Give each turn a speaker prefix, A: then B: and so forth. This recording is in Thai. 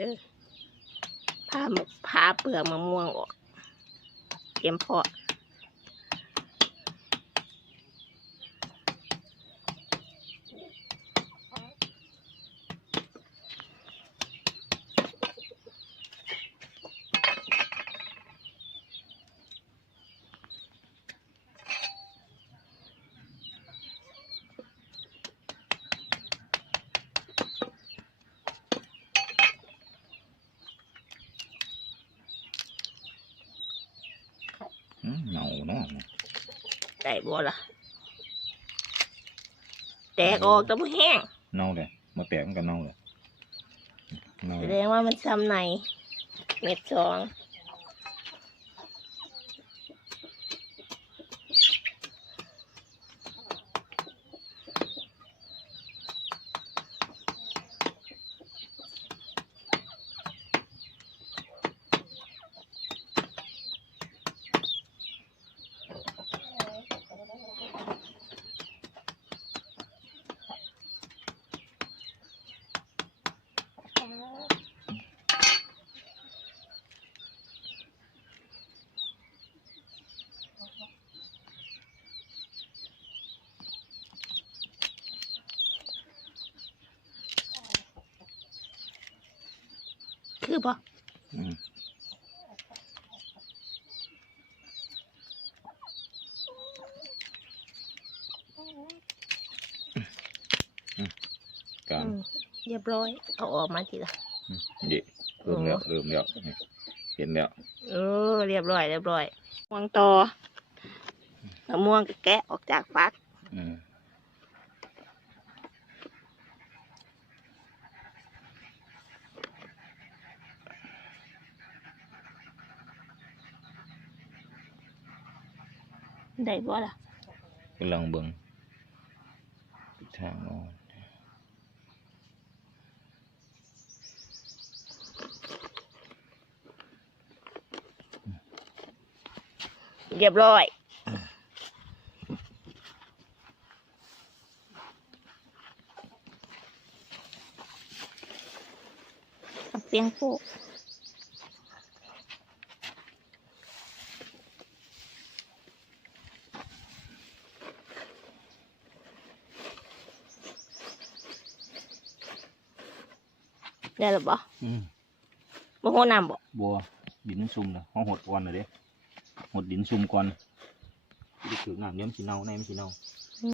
A: เด้อผ่าหมกผ่าเปลือกมะม่วงออก เตรียมเพาะ
B: เน่าเนาะ
A: ได้บ่ล่ะ แตกออกแต่บ่แห้ง
B: เน่าเลยมาแตกมันก็เน่าเลยเน่า
A: แสดงว่ามันซ้ำในเม็ดสอง คือบ่
B: อืมการ
A: อืมเรียบร้อย เอาออกมาทีละ
B: เด็เริ่มแล้วเริ่มแล้วนี่เห็นแล้ว
A: เออเรียบร้อย เรียบร้อยม่วงต่อมะม่วงก็แกะออกจากฟัก
B: อืม
A: ได้บ่ล่ะ
B: กำลังเบิ่งทางออก
A: เรียบร้อยกับเสียงโป๊ ได้หรือบ่
B: อืม
A: บ่หัวน้ำบ่
B: บัวดินมันซุ่มเลยห้องหดก่อนเลยเด้หดดินซุ่มก่อนดิถึงน้ำเดี๋ยวมันสิเน่าในมันสิเน่า